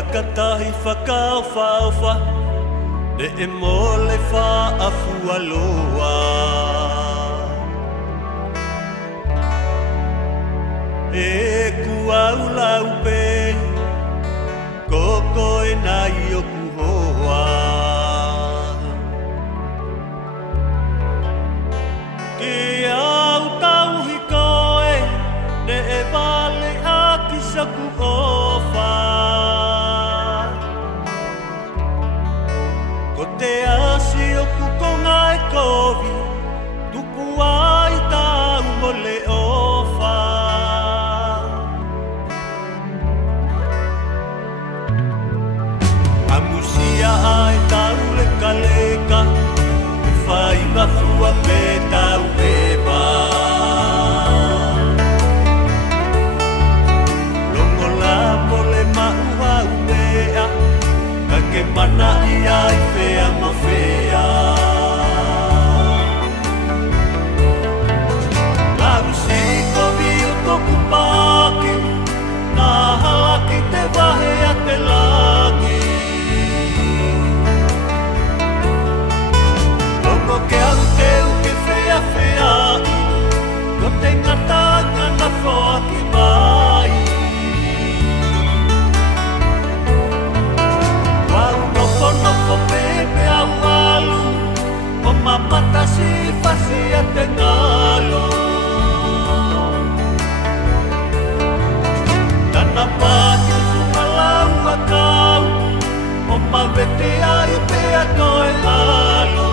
whakatahi whakaofa ne e mole whaafua loa. E kuau lau pe koko e nai o kuhoa. Ki au tauhi koe ne e vale a kisaku ofa. Ko te asi o kukonga e kovi, tuku ai tau mole ofa. Amusia ai tau leka leka, e whai mafua pe tau ewa. Longo la mole maua umea, ka ke mana i ai whea ma whea. Laru siko vi o toku pāki, nā halaki te wahe a te langi. Longo ke au teu ke whea whea i, ko te ngatanga na whoaki mai. Nofo pepe au alu, o mamata si fasi a te ngalo. Tana pāti whumalau a kau, o mawete ai pea toe alo.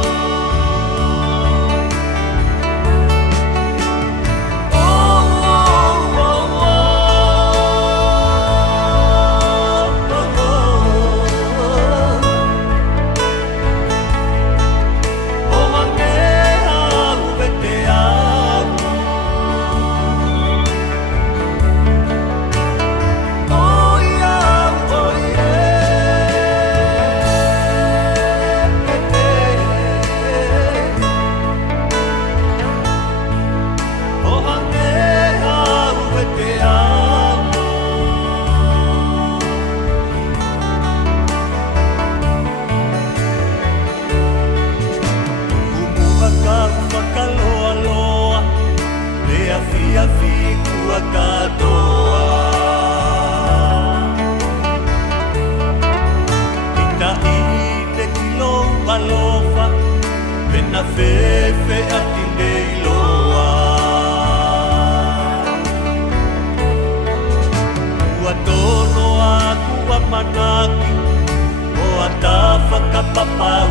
Fikua katoa Ita ine kilo alofa Pena fefe atine iloa Ua tono aku a manaki O atafa kapapa